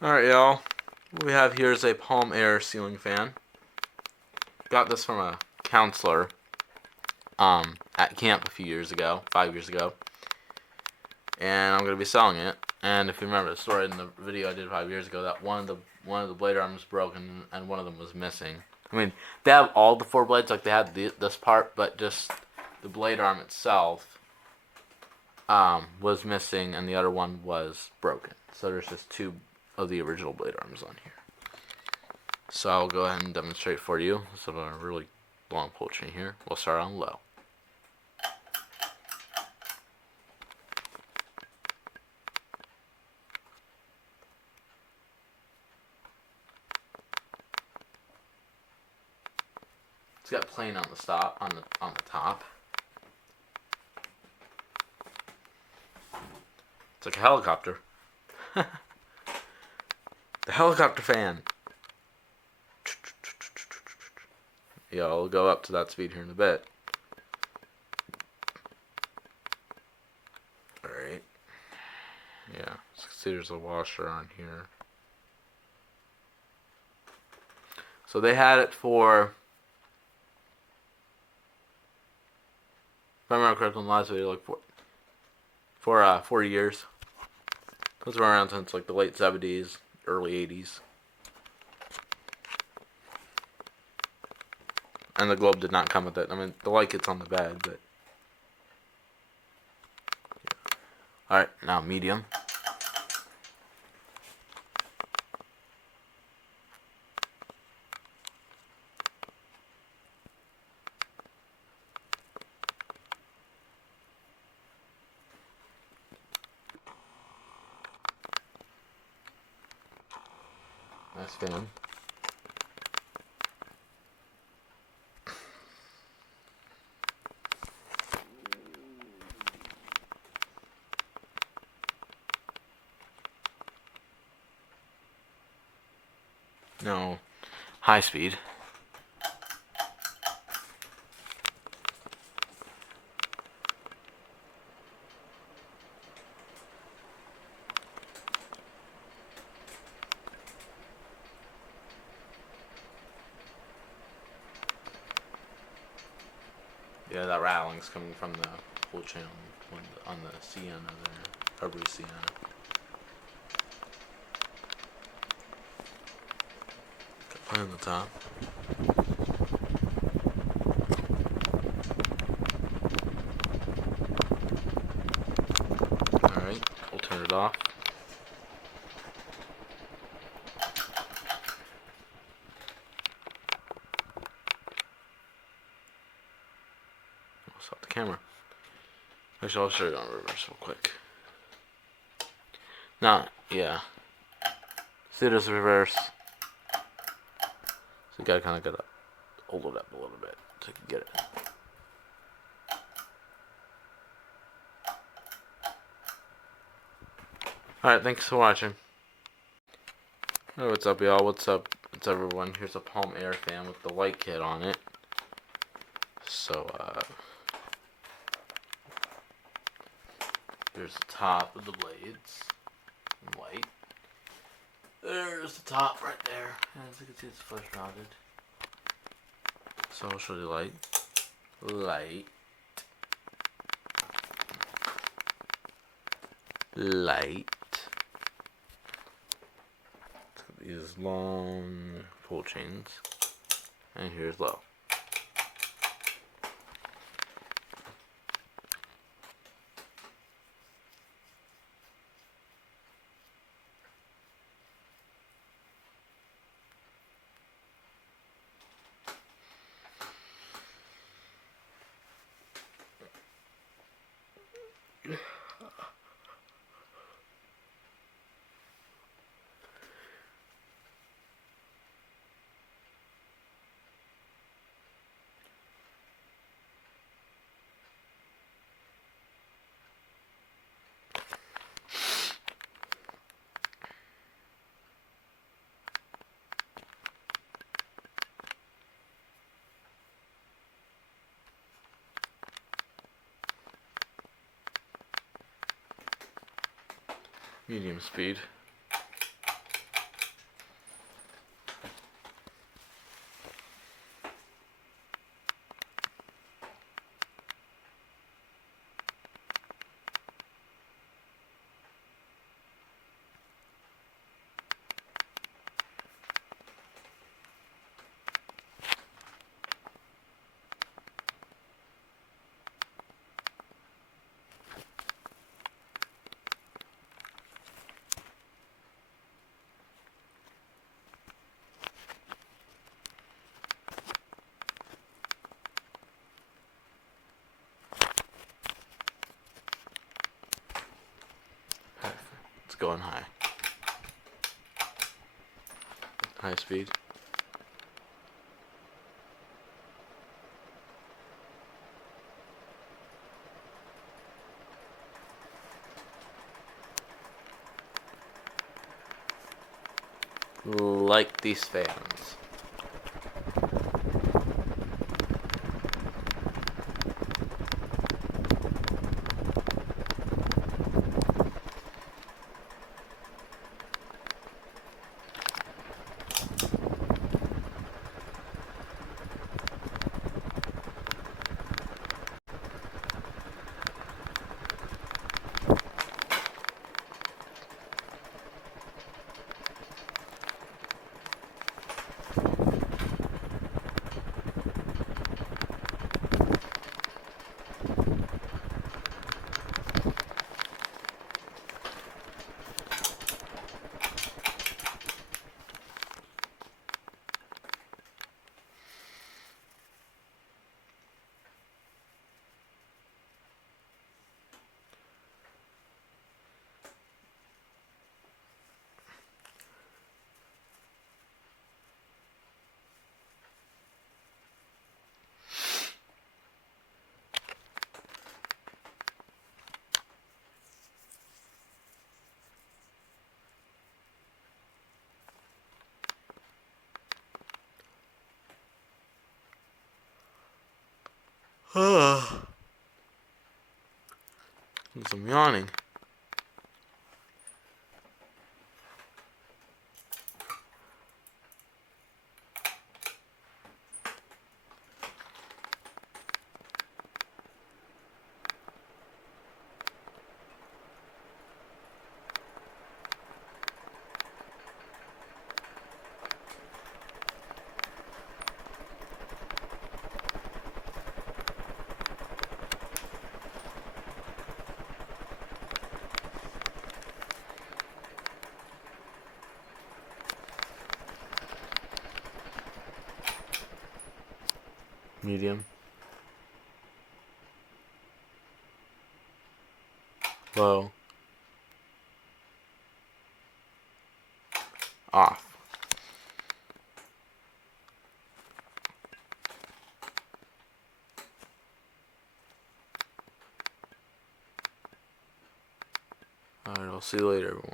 Alright, y'all. What we have here is a Palm Air ceiling fan. Got this from a counselor at camp a few years ago, 5 years ago. And I'm going to be selling it. And if you remember the story in the video I did 5 years ago, that one of the blade arms was broken and one of them was missing. I mean, they have all the 4 blades, like they had this part, but just the blade arm itself was missing and the other one was broken. So there's just 2 of the original blade arms on here. So I'll go ahead and demonstrate for you. This is a really long pull chain here. We'll start on low. It's got plane on the top. It's like a helicopter. The helicopter fan. Yeah, I'll go up to that speed here in a bit. Alright. Yeah, see there's a washer on here. So they had it for, if I remember correctly in the last video, like for 40 years. It's been around since like the late 70s, early 80s. And the globe did not come with it. I mean, the light kit's on the bed, but yeah. Alright, now medium. Nice fan. No, high speed. Yeah, that rattling's coming from the whole channel on the Sienna there, February Sienna. Got plane on the top. Alright, we'll turn it off. We'll stop the camera. Actually, I'll show you on reverse real quick. Now, yeah. See, there's reverse. So you gotta kind of hold it up a little bit so you can get it. Alright, thanks for watching. Hey, what's up, y'all? What's up? What's everyone? Here's a Palm Air fan with the light kit on it. So, here's the top of the blades. White. There's the top right there. As you can see, it's flush mounted. So I'll show you light. Light. These long pull chains. And here's low. Medium speed. going high. High speed. Like these fans. I'm yawning. Medium. Low. Off. Alright, I'll see you later, everyone.